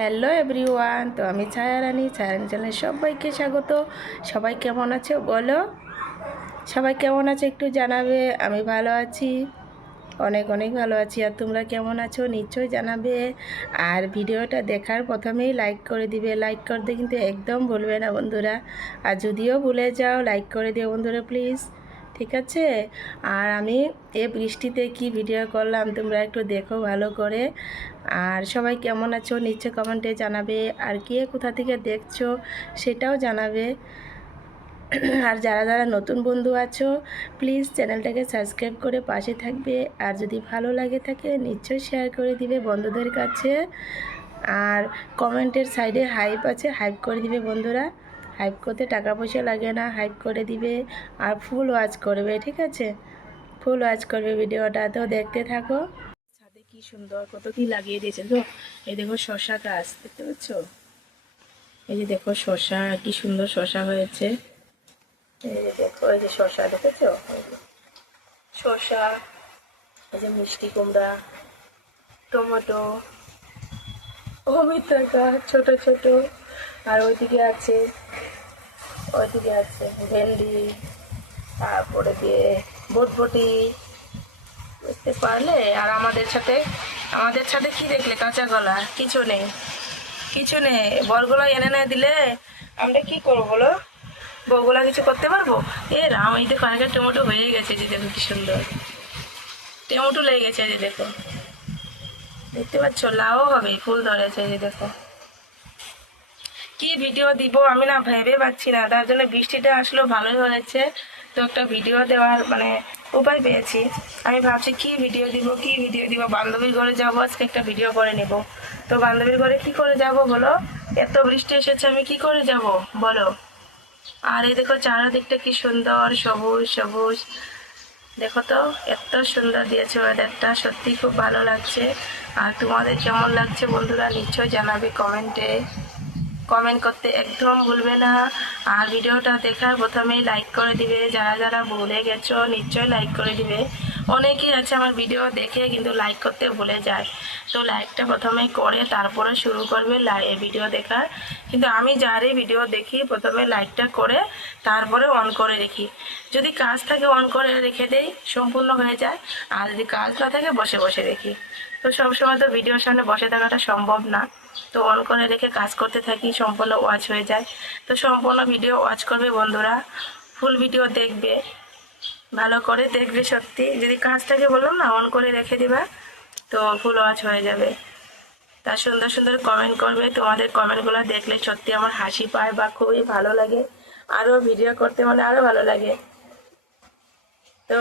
Hello everyone, তো আমি ছায়ারানী চ্যানেলে সবাইকে স্বাগত। সবাই কেমন আছো বলো? সবাই কেমন আছে একটু জানাবে। আমি ভালো আছি, অনেক অনেক ভালো আছি। আর তোমরা কেমন আছো নিশ্চয়ই জানাবে। আর ভিডিওটা দেখার প্রথমেই লাইক করে দিবে। লাইক করতে কিন্তু একদম ভুলবে না বন্ধুরা। আর যদিও ভুলে যাও লাইক করে দিও বন্ধুরা প্লিজ, ঠিক আছে? আর আমি বৃষ্টিতে কি ভিডিও করলাম তোমরা একটু দেখো ভালো করে। আর সবাই কেমন আছো নিচে কমেন্টে জানাবে। আর কে কোথা থেকে দেখছো সেটাও জানাবে। আর যারা যারা নতুন বন্ধু আছো প্লিজ চ্যানেলটাকে সাবস্ক্রাইব করে পাশে থাকবে। আর যদি ভালো লাগে থাকে নিশ্চয়ই শেয়ার করে দিবে বন্ধুদের কাছে। আর কমেন্টের সাইডে হাইপ আছে, হাইপ করে দিবে বন্ধুরা। হাইপ করতে টাকা পয়সা লাগে না, হাইপ করে দিবে। আর ফুল ওয়াচ করবে, ঠিক আছে? ফুল ওয়াচ করবে ভিডিওটা, তো দেখতে থাকো। ছাদে কি সুন্দর কত কি লাগিয়ে দিয়েছে তো। এই দেখো শসা গাছ দেখতে পাচ্ছ? এই যে দেখো শসা, কি সুন্দর শসা হয়েছে। এই যে দেখো, এই যে শসা দেখেছো, শসা, এই যে মিষ্টি কুমড়া, টমেটো, অমিতা গাছ ছোট ছোট। আর ওইদিকে আছে ভেন্ডি, তারপরে দিয়ে বটবটি, বুঝতে পারলে? আর আমাদের সাথে কি দেখলে? কাঁচা কলা, কিছু নেই, কিছু নেই। বরগুলো এনে না দিলে আমরা কি করবো বলো? বউগুলা কিছু করতে পারবো? এ রাম, এই দেখো অনেকটা টমেটো হয়ে গেছে, যে দেখো কি সুন্দর টমেটো লেগে গেছে। যে দেখো, দেখতে পাচ্ছ? লাউ হবে, ফুল ধরেছে। যে দেখো কি ভিডিও দিব আমি না ভেবে পাচ্ছি না, তার জন্য বৃষ্টিটা আসলে ভালোই হয়েছে। তো একটা ভিডিও দেওয়ার উপায় পেয়েছি। আমি ভাবছি কি ভিডিও দিব। বান্ধবীর ঘরে যাবো আজকে, একটা ভিডিও করে নেব। তো বান্ধবীর ঘরে কি করে যাব বলো? এত বৃষ্টি এসেছে, আমি কি করে যাব বলো? আর এই দেখো চারিদিকটা কি সুন্দর, সবুজ সবুজ। দেখো তো, এত সুন্দর দিয়েছে ওয়েদারটা, সত্যি খুব ভালো লাগছে। আর তোমাদের কেমন লাগছে বন্ধুরা নিশ্চয়ই জানাবে কমেন্টে। কমেন্ট করতে একদম ভুলবে না। আর ভিডিওটা দেখার প্রথমেই লাইক করে দিবে। যারা যারা ভুলে গেছো নিশ্চয়ই লাইক করে দিবে। অনেকেই আছে আমার ভিডিও দেখে কিন্তু লাইক করতে ভুলে যায়। তো লাইকটা প্রথমে করে তারপরে শুরু করবে ভিডিও দেখার। কিন্তু আমি যারই ভিডিও দেখি প্রথমে লাইকটা করে তারপরে অন করে রেখি। যদি কাজ থাকে অন করে রেখে দেই, সম্পূর্ণ হয়ে যায়। আর যদি কাজ না থাকে বসে বসে দেখি। তো সবসময় তো ভিডিওর সামনে বসে থাকাটা সম্ভব না। তো অন করে রেখে কাজ করতে থাকি, সম্পূর্ণ ওয়াচ হয়ে যায়। তো সম্পূর্ণ ভিডিও ওয়াচ করবে বন্ধুরা, ফুল ভিডিও দেখবে, ভালো করে দেখবে। সত্যি যদি কাজ থাকে বললাম না, অন করে রেখে দিবা, তো ফুল ওয়াচ হয়ে যাবে। তার সুন্দর সুন্দর কমেন্ট করবে। তোমাদের কমেন্টগুলো দেখলে সত্যি আমার হাসি পায় বা খুবই ভালো লাগে। আরও ভিডিও করতে মানে আরও ভালো লাগে। তো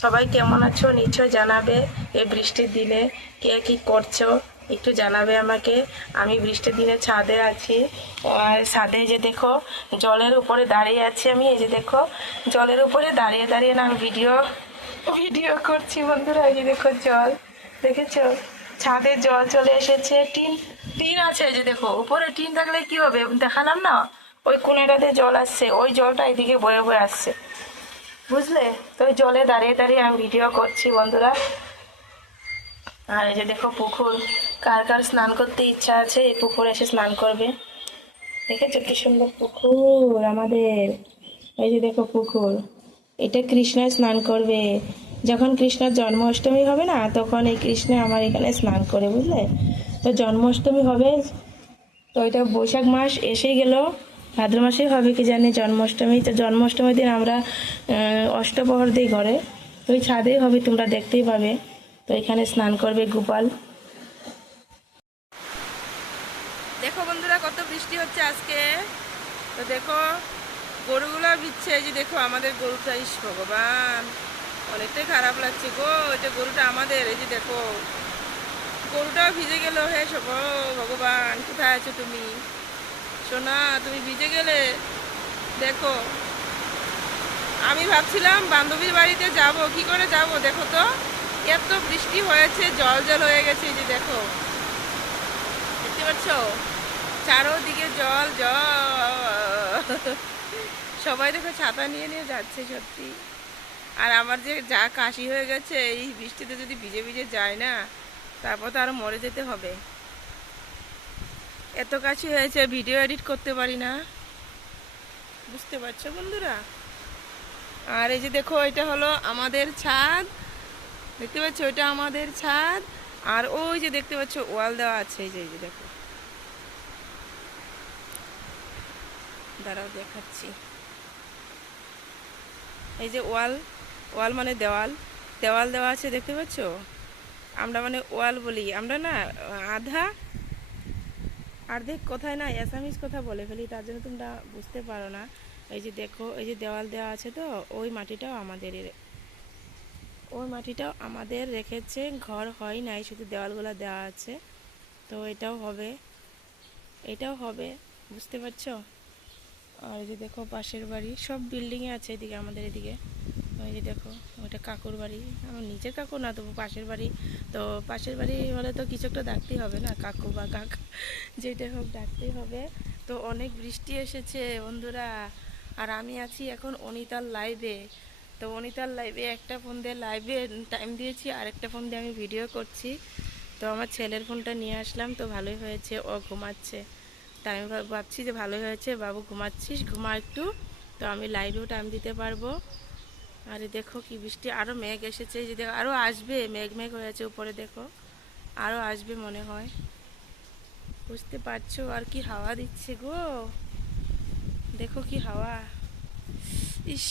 সবাই কেমন আছো নিশ্চয় জানাবে। এই বৃষ্টির দিনে কে কি করছো একটু জানাবে আমাকে। আমি বৃষ্টির দিনে ছাদে আছি। আর ছাদে যে দেখো জলের উপরে দাঁড়িয়ে আছি আমি। এই যে দেখো জলের উপরে দাঁড়িয়ে দাঁড়িয়ে না আমি ভিডিও ভিডিও করছি বন্ধুরা। এই যে দেখো জল, দেখেছো? ছাদে জল চলে এসেছে। টিন টিন আছে, এই যে দেখো উপরে টিন থাকলে কি হবে দেখালাম না। ওই কোণেটাতে জল আসছে, ওই জলটা এদিকে বয়ে বয়ে আসছে, বুঝলে? তো ওই জলে দাঁড়িয়ে দাঁড়িয়ে আমি ভিডিও করছি বন্ধুরা। আর এই যে দেখো পুকুর, কার কার স্নান করতে ইচ্ছা আছে এই পুকুরে এসে স্নান করবে। দেখেছো কি সুন্দর পুকুর আমাদের? এই যে দেখো পুকুর, এটা কৃষ্ণ স্নান করবে। যখন কৃষ্ণের জন্মাষ্টমী হবে না, তখন এই কৃষ্ণ আমার এখানে স্নান করে, বুঝলে? তো জন্মাষ্টমী হবে, তো এটা বৈশাখ মাস এসে গেল, ভাদ্র মাসেই হবে কি জানি জন্মাষ্টমী। তো জন্মাষ্টমীর দিন আমরা অষ্টপ্রহর দিই ঘরে। তো ওই ছাদেই হবে, তোমরা দেখতেই পাবে। তো এখানে স্নান করবে গোপাল। দেখো বন্ধুরা কত বৃষ্টি হচ্ছে আজকে। তো দেখো গরুগুলো ভিজছে। এই যে দেখো আমাদের গরুটা, ইস ভগবান, অনেকটাই খারাপ লাগছে গো। এটা গরুটা আমাদের। এই যে দেখো গরুটাও ভিজে গেল। হে সব ভগবান, কোথায় আছো তুমি সোনা? তুমি ভিজে গেলে। দেখো আমি ভাবছিলাম বান্ধবীর বাড়িতে যাব, কি করে যাব দেখো তো, এত বৃষ্টি হয়েছে, জল জল হয়ে গেছে। এই যে দেখো, দেখতে পাচ্ছ চারোদিকে জল জল। সবাই দেখো ছাতা নিয়ে নিয়ে যাচ্ছে সত্যি। আর আমার যে যা কাশি হয়ে গেছে, এই বৃষ্টিতে যদি ভিজে ভিজে যায় না, তারপর তো আরো মরে যেতে হবে। এত কাছে হয়েছে, ভিডিও এডিট করতে পারি না, বুঝতে পারছো বন্ধুরা। আর এই যে দেখো, এটা হলো আমাদের ছাদ, দেখতে পাচ্ছ, ওইটা আমাদের ছাদ। আর ওই যে দেখতে পাচ্ছ ওয়াল দেওয়া আছে, এই যে দেখো, দাঁড়াও দেখাচ্ছি। এই যে ওয়াল, ওয়াল মানে দেওয়াল, দেওয়াল দেওয়া আছে, দেখতে পাচ্ছ। আমরা মানে ওয়াল বলি আমরা না, আধা অর্ধেক কথায় না অ্যাসামিজ কথা বলে ফেলি, তার জন্য তোমরা বুঝতে পারো না। এই যে দেখো, এই যে দেওয়াল দেওয়া আছে, তো ওই মাটিটাও আমাদের, ওই মাটিটাও আমাদের রেখেছে, ঘর হয় নাই, শুধু দেওয়ালগুলো দেওয়া আছে। তো এটাও হবে, এটাও হবে, বুঝতে পারছো। আর এই যে দেখো পাশের বাড়ি, সব বিল্ডিংয়ে আছে এদিকে, আমাদের এদিকে। ওই যে দেখো, ওইটা কাকুর বাড়ি, আমার নিজের কাকু না, তবু পাশের বাড়ি। তো পাশের বাড়ি হলে তো কিছু একটা ডাকতেই হবে না, কাকু বা কাকা যেটা হোক ডাকতেই হবে। তো অনেক বৃষ্টি এসেছে বন্ধুরা, আর আমি আছি এখন অনিতার লাইভে। তো অনিতার লাইভে একটা ফোন দিয়ে লাইভে টাইম দিয়েছি, আর একটা ফোন দিয়ে আমি ভিডিও করছি। তো আমার ছেলের ফোনটা নিয়ে আসলাম, তো ভালোই হয়েছে, ও ঘুমাচ্ছে। তাই আমি ভাবছি যে ভালোই হয়েছে, বাবু ঘুমাচ্ছিস, ঘুমা একটু, তো আমি লাইভেও টাইম দিতে পারবো। আরে দেখো কি বৃষ্টি, আরও মেঘ এসেছে, যে দেখো আরও আসবে, মেঘ মেঘ হয়েছে উপরে, দেখো আরও আসবে মনে হয়, বুঝতে পারছো। আর কি হাওয়া দিচ্ছে গো, দেখো কি হাওয়া, ইস।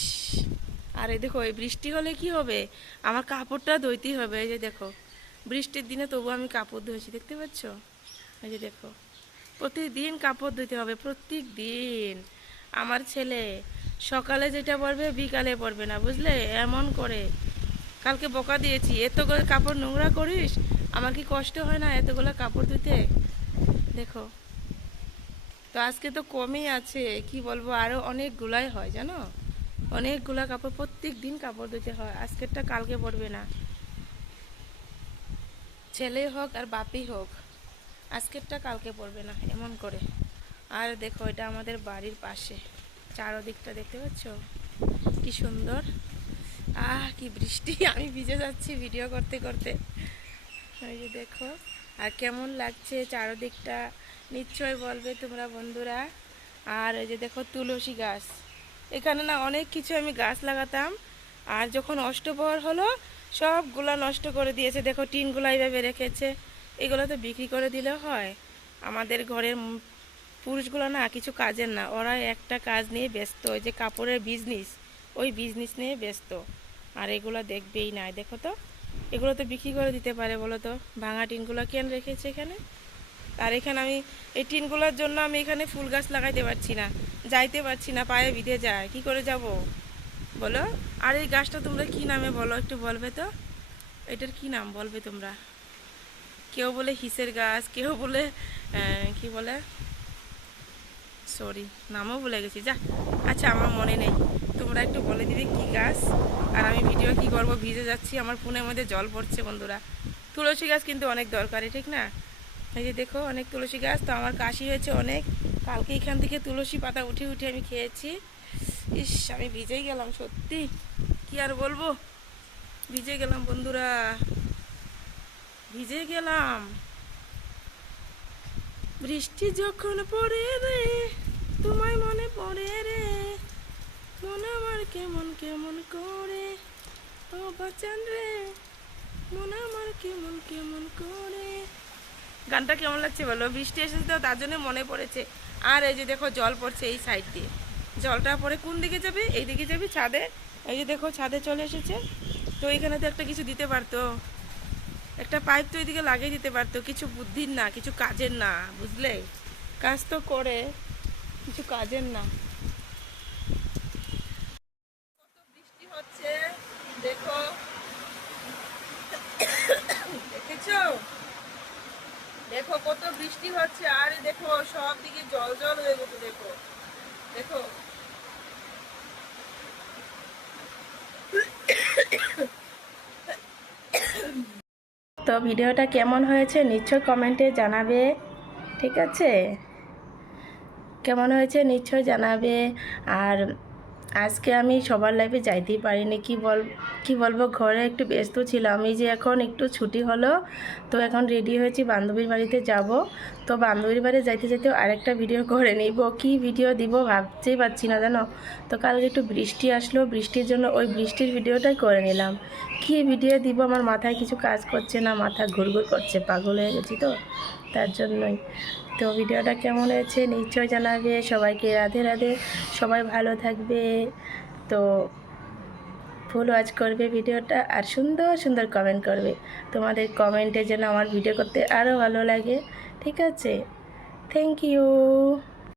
আরে দেখো, এই বৃষ্টি হলে কি হবে, আমার কাপড়টা ধুইতেই হবে। এই যে দেখো, বৃষ্টির দিনে তবু আমি কাপড় ধুয়েছি, দেখতে পাচ্ছ। এই যে দেখো, প্রতিদিন কাপড় ধুতে হবে, প্রত্যেক দিন। আমার ছেলে সকালে যেটা পরবে বিকালে পরবে না, বুঝলে, এমন করে। কালকে বকা দিয়েছি, এত করে কাপড় নোংরা করিস, আমার কি কষ্ট হয় না এতগুলো কাপড় ধুতে, দেখো। তো আজকে তো কমই আছে, কি বলবো, আরও অনেকগুলাই হয় জানো, অনেকগুলা কাপড়, প্রত্যেক দিন কাপড় ধুতে হয়, আজকেরটা কালকে পরবে না, ছেলে হোক আর বাপই হোক, আজকেরটা কালকে পরবে না, এমন করে। আর দেখো, এটা আমাদের বাড়ির পাশে, চারদিকটা দেখতে পাচ্ছ কি সুন্দর। কি বৃষ্টি, আমি ভিজে যাচ্ছি ভিডিও করতে করতে। এই যে দেখো, আর কেমন লাগছে চারদিকটা নিশ্চয় বলবে তোমরা বন্ধুরা। আর এই যে দেখো তুলসী গাছ, এখানে না অনেক কিছু আমি গাছ লাগাতাম, আর যখন অষ্টপ্রহর হলো সবগুলা নষ্ট করে দিয়েছে। দেখো টিনগুলো এইভাবে রেখেছে, এগুলো তো বিক্রি করে দিলে হয়। আমাদের ঘরের পুরুষগুলো না কিছু কাজের না, ওরা একটা কাজ নিয়ে ব্যস্ত, ওই যে কাপড়ের বিজনেস, ওই বিজনেস নিয়ে ব্যস্ত। আর এগুলো দেখবেই না, দেখো তো, এগুলো তো বিক্রি করে দিতে পারে, বলো তো। ভাঙা টিনগুলো কেন রেখেছে এখানে। আর এখানে আমি এই টিনগুলোর জন্য আমি এখানে ফুল গাছ লাগাইতে পারছি না, যাইতে পারছি না, পায়ে বিঁধে যায়, কি করে যাব বলো। আর এই গাছটা তোমরা কি নামে বলো, একটু বলবে তো, এটার কি নাম বলবে তোমরা। কেউ বলে হিসের গাছ, কেউ বলে কি বলে, সরি নামও ভুলে গেছি, যা, আচ্ছা আমার মনে নেই, তোমরা একটু বলে দিবে কি গাছ। আর আমি ভিডিও কি করব, ভিজে যাচ্ছি, আমার ফোনের মধ্যে জল পড়ছে বন্ধুরা। তুলসী গাছ কিন্তু অনেক দরকারি, ঠিক না। এই যে দেখো অনেক তুলসী গাছ, তো আমার কাশি হয়েছে অনেক, কালকে এখান থেকে তুলসী পাতা উঠে উঠে আমি খেয়েছি। ইস, আমি ভিজেই গেলাম সত্যি, কি আর বলবো, ভিজে গেলাম বন্ধুরা, ভিজে গেলাম। বৃষ্টি যখন পড়ে রে, তোমায় মনে পড়ে রে, মন আমার কেমন কেমন করে, ও বাচান রে, মন আমার কেমন কেমন করে। গানটা কেমন লাগছে বলো, বৃষ্টি এসেছে তো তার জন্য মনে পড়েছে। আর এই যে দেখো জল পড়ছে এই সাইড দিয়ে, জলটা পরে কোন দিকে যাবে, এই দিকে যাবে ছাদে। এই যে দেখো ছাদে চলে এসেছে, তো এখানে তো একটা কিছু দিতে পারতো, একটা পাইপ তো এদিকে লাগিয়ে দিতে পারতো, কিছু বুদ্ধির না, কিছু কাজের না, বুঝলে, কাজ তো করে, কিছু কাজের না। কত বৃষ্টি হচ্ছে দেখো, দেখেছো, দেখো কত বৃষ্টি হচ্ছে, আর দেখো সব দিকে জল জল হয়ে গেছে, দেখো দেখো। তো ভিডিওটা কেমন হয়েছে নিশ্চয় কমেন্টে জানাবে, ঠিক আছে, কেমন হয়েছে নিশ্চয় জানাবে। আর আজকে আমি সবার লাইফে যাইতেই পারিনি, কি বলবো, ঘরে একটু ব্যস্ত ছিলাম। এই যে এখন একটু ছুটি হলো, তো এখন রেডি হয়েছি বান্ধবীর বাড়িতে যাব। তো বান্ধবীর বাড়ি যাইতে যাইতেও আরেকটা ভিডিও করে নিব, কি ভিডিও দিব ভাবতেই পারছি না জানো। তো কালকে একটু বৃষ্টি আসলো, বৃষ্টির জন্য ওই বৃষ্টির ভিডিওটাই করে নিলাম। কি ভিডিও দিব আমার মাথায় কিছু কাজ করছে না, মাথা ঘুরঘুর করছে, পাগল হয়ে গেছি তো তার জন্যই। তো ভিডিওটা কেমন হয়েছে নিশ্চয় জানাবে। সবাইকে রাধে রাধে, সবাই ভালো থাকবে। তো ফুল ওয়াচ করবে ভিডিওটা, আর সুন্দর সুন্দর কমেন্ট করবে। তোমাদের কমেন্টে যেন আমার ভিডিও করতে আরও ভালো লাগে। ঠিক আছে, থ্যাংক ইউ।